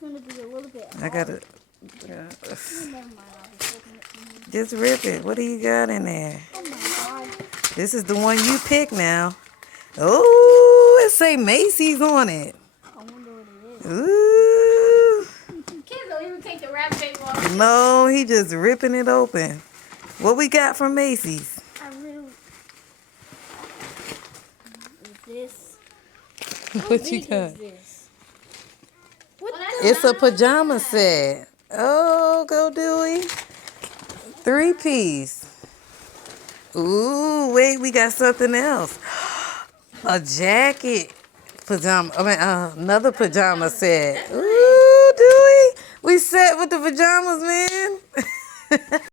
It's gonna be a little bit hard. I gotta. Never mind, I'll just open it from here. Just rip it. What do you got in there? Oh my god. This is the one you pick now. Oh, it say Macy's on it. I wonder what it is. Ooh. Kids don't even take the wrap paper off. No, he just ripping it open. What we got from Macy's? I really. Is this? What you big got? is this? What It's a pajama set. Oh, go Dewey. 3-piece. Ooh, wait, we got something else. A jacket. Pajama. Another pajama set. Ooh, Dewey. We set with the pajamas, man.